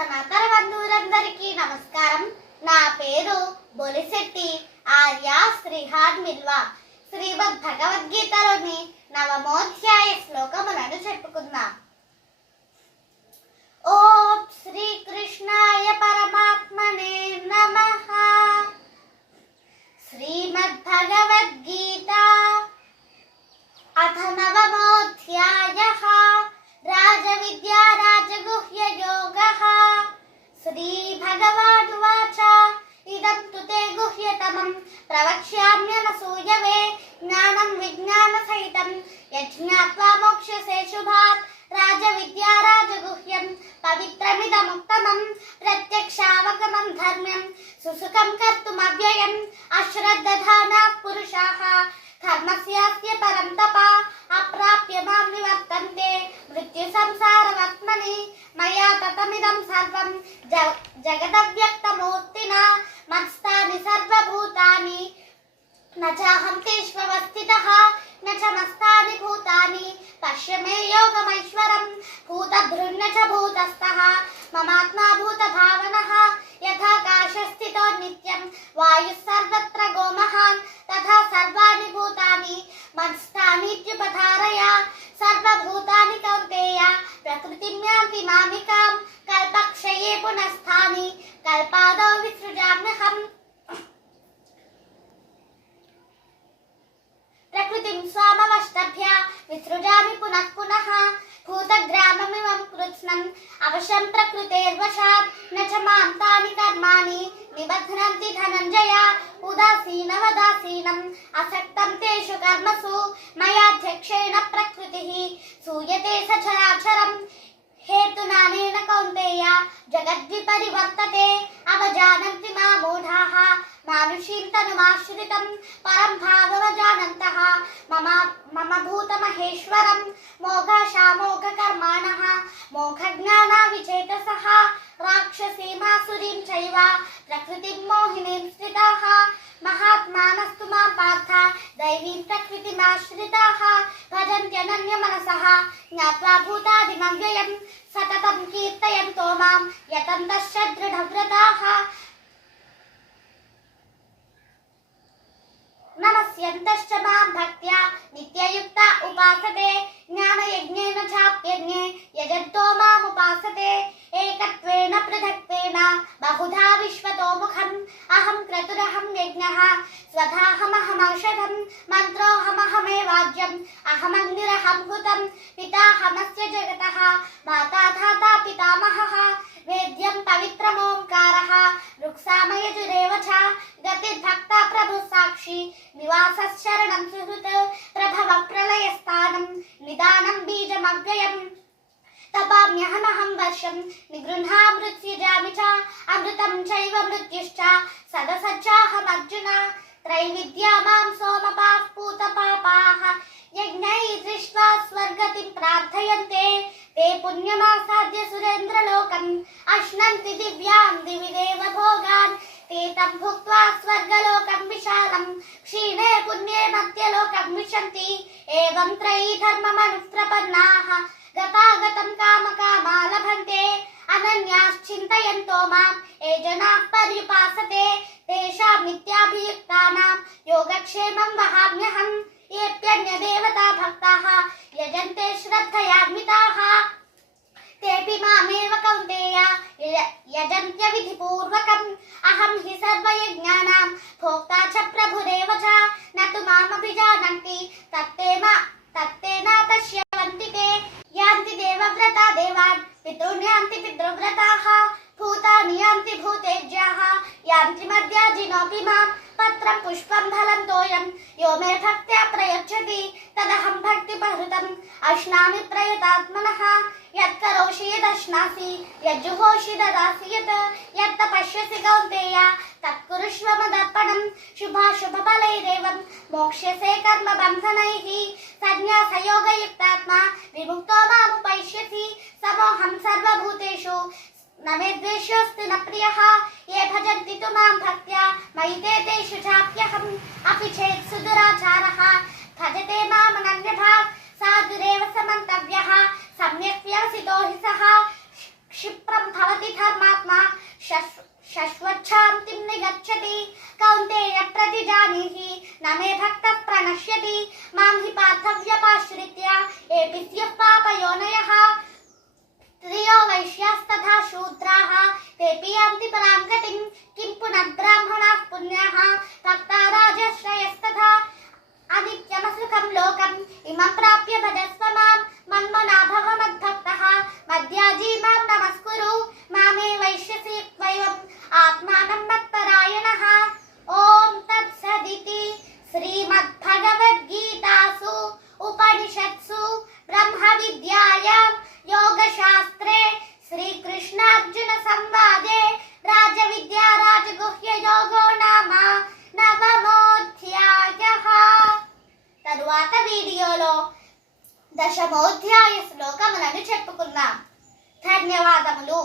సనాతన బంధువులందరికీ నమస్కారం. నా పేరు బొలిశెట్టి ఆర్య శ్రీహాన్ మిల్వా. శ్రీమద్ భగవద్గీతలోని నవమోధ్యాయ శ్లోకములను చెప్పుకుందాం. ఓం శ్రీకృష్ణాయ పరమాత్మనే నమః. శ్రీమద్ భగవద్గీత అథ నవమోధ్యాయః రాజవిద్యా రాజగుహ్య యోగః. శ్రీ భగవానువాచ ఇదం తు తే గుహ్యతమం ప్రవక్ష్యామ్యనసూయవే జ్ఞానం విజ్ఞాన సహితం యజ్ఞాత్వా మోక్ష్యసే శుభాత్. రాజవిద్యా రాజగుహ్యం పవిత్రమిదముత్తమం ప్రత్యక్షావగమం ధర్మ్యం సుసుఖం కర్తుమవ్యయం. అశ్రద్ధధానాః పురుషాః కర్మస్యాస్య పరం తప అప్రాప్య మాం నివర్తంతే మృత్యు సంసారవత్మని. మయా తతమిదం సర్వం జగదవ్యక్తమూర్తినా మత్స్థాని సర్వభూతాని నచాహం తేష్వస్థితః నచ మస్తాని భూతాని. పశ్య మే యోగమైశ్వరం భూతభృన్న చ భూతస్థః మమాత్మా భూతభావనః. యథాకాశస్థితో నిత్యం వాయుః సర్వత్ర గోమహాన్ తథా సర్వాణి భూతాని మత్స్థానీత్యుపధారయ. సర్వభూతాని కౌంతేయ ప్రకృతిం యాంతి మామికాం కల్పక్షయే పునఃస్థాని కల్పాదౌ విసృజామ్యహం. ప్రకృతిం స్వామవష్టభ్య విసృజామి పునః పునః. భూతగ్రామమిమం కృత్స్నం అవశం ప్రకృతేర్వశాత్ నచ మాం తాని కర్మాణి నిబధ్నంతి ధనంజయ. ఉదాసీనవదాసీనం అసక్తం తేషు కర్మసు మయాధ్యక్షేణ ప్రకృతిః సూయతే సచరాచరం. హేతునానేన కౌంతేయ జగద్విపరివర్తతే అవజానంతి మా మూఢాః మానుషీం తనుమాశ్రితం పరం భావమజానంతః మమ భూతమహేశ్వరం. మోఘశామోఘకర్మాణః మోఘజ్ఞానా విచేతసః రాక్షసీమాసురీం చైవ ప్రకృతిం మోహినీం స్థితాః. మహాత్మానస్తు మాం పార్థ దైవీం ప్రకృతిమాశ్రితాః భజన్త్యనన్యమనసః జ్ఞాత్వా భూతాదిమవ్యయం సతతం కీర్తయంతో మాం యతంతశ్చ దృఢవ్రతాః. నమస్యంతశ్చ మాం భక్త్యా నిత్యయుక్తా ఉపాసతే జ్ఞానయజ్ఞేన చాప్యజ్ఞే యజంతో మాముపాసతే. ఏకత్వేన పృథక్త్వేన బహుధా విశ్వతోముఖం అహం క్రతురహం యజ్ఞః స్వధాహమహమౌషధం మంత్రోహమహమేవాజ్యం అహమగ్నిరహం హుతం. పితాహమస్య జగతః మాతా ధాతా పితామహః వేద్యం పవిత్రమోంకారః రుక్సామయజురేవ చ. గతిర్భక్త ప్రభు సాక్షి నివాసశరణం సుహృత్ ప్రభవ ప్రళయస్థానం నిదానం బీజమవ్యయం. తపామ్యహమహం వర్షం నిగృహ్ణామృత్యుజామి చ అమృతం చైవ మృత్యుశ్చ సదసజ్జాహమర్జున. త్రైవిద్యా మాం సోమపాః పూతపాపాః యజ్ఞైర్దృష్ట్వా స్వర్గతిం ప్రార్థయంతే. తే పుణ్యమాసాద్య సురేంద్రలోకం అశ్నంతి దివ్యాం దివి దేవ భోగాన్. ते तं भुक्त्वा स्वर्गलोकं विशालं क्षीणे पुण्ये मध्यलोकं विशन्ति. एवं त्रयी धर्ममनुप्रपन्नाः गतागतं कामकामा लभन्ते. अनन्याश्चिन्तयन्तो मां ये जनाः पर्युपासते तेषां नित्याभियुक्तानां योगक्षेमं वहाम्यहम्. येऽप्यन्यदेवता भक्ताः यजन्ते श्रद्धयान्विताः तेऽपि मामेव कौन्तेय यजन्त्यविधिपूर्वकम्. अहं हि सर्वयज्ञानां भोक्ता च प्रभुरेव च. न तु मामभिजानन्ति तत्ते नातश्यवन्ति ते. यान्ति देवव्रता देवान् पितॄन् यान्ति पितृव्रताः भूतानि यान्ति भूतेज्याः यान्ति मद्याजिनोऽपि मां. पत्रं पुष्पं फलं तोयं यो मे भक्त्या प्रयच्छति तदहं भक्तिपहृतम् अश्नामि प्रयतात्मनः. यत्करोषि यदश्नासि यज्जुहोषि ददासि यत् यत्तपश्यसि कौन्तेय तत्कुरुष्व मदर्पणम्. शुभाशुभफलैरेवं मोक्ष्यसे कर्मबन्धनैः. सन्न्यासयोगयुक्तात्मा विमुक्तो मामुपैष्यसि. समोऽहं सर्वभूतेषु न मे द्वेषोऽस्ति न प्रियः. ये भजन्ति तु मां भक्त्या मयि ते तेषु चाप्यहम्. अपि चेत् सुदुराचारः भजते मामनन्यभाक् साधुरेव समन्तव्यः. सम्यक् व्यवसितो हि सः क्षिप्रं भवति धर्म शश्वच्छान्तिं निगच्छति कौन्तेय प्रतिजानीहि न मे भक्तः प्रणश्यति मां हि पार्थव्यपाश्रित्य एऽपि स्युः पापयोनयः स्त्रियो वैश्यास्तथा शूद्राः तेऽपि यान्ति परां गतिं किं पुनः ब्राह्मणाः पुण्याः भक्ता राजश्रयस्तथा अनित्यमसुखं लोकम् इमं प्राप्य भजस्व मां मन्मना भव मद्भक्तः मद्याजी मां नमस्कुरु मामे वैश्यसि त्वयम् आत्मानं मत्परायणः ॐ तत्सदिति श्रीमद्भगवद्गीतासु उपनिषत्सु ब्रह्मविद्यायां योगशास्त्रे श्रीकृष्णार्जुनसंवादे राजविद्या राजगुह्ययोगो नाम నవమోధ్యాయః. తరువాత వీడియోలో దశమోధ్యాయ శ్లోకములను చెప్పుకుందాం. ధన్యవాదములు.